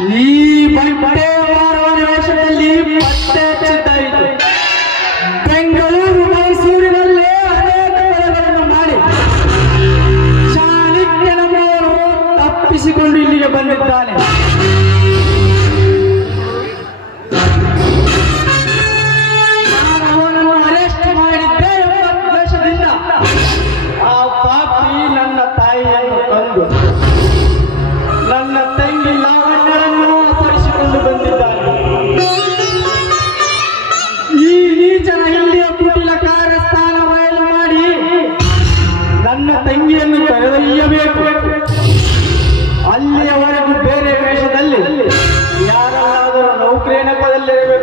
ಈ ಬಟ್ಟೆ ಮಾರುವ ವೇಷದಲ್ಲಿ ಪತ್ತೆ ಹಚ್ಚಿದ್ದಾಯಿತು. ಬೆಂಗಳೂರು ಮೈಸೂರಿನಲ್ಲೇ ಅನೇಕ ಕೊಲೆಗಳನ್ನು ಮಾಡಿ ಚಾಣಕ್ಯನನ್ನು ತಪ್ಪಿಸಿಕೊಂಡು ಇಲ್ಲಿಗೆ ಬಂದಿದ್ದಾನೆ. ನಾನು ಅವನನ್ನು ಅರೆಸ್ಟ್ ಮಾಡಿದ್ದೆ ಎಂಬ ದ್ವೇಷದಿಂದ ಆ ಪಾಪಿ ನನ್ನ ತಾಯಿಯನ್ನು ಕೊಂದು ನನ್ನ ತಂಗಿ ಲಾವಣ್ಯರನ್ನು ಅಪಹರಿಸಿಕೊಂಡು ಬಂದಿದ್ದಾನೆ. ಈ ನೀಚನ ಇಲ್ಲಿಯ ಕುಟಿಲ ಕಾರ್ಯಸ್ಥಾನ ಬಯಲು ಮಾಡಿ ನನ್ನ ತಂಗಿಯನ್ನು ಕರೆದೊಯ್ಯಬೇಕು. ಅಲ್ಲಿಯವರೆಗೂ ಬೇರೆ ವೇಷದಲ್ಲಿ ಯಾರಾದರೂ ನೌಕರಿ ನೆಪದಲ್ಲಿರಬೇಕು.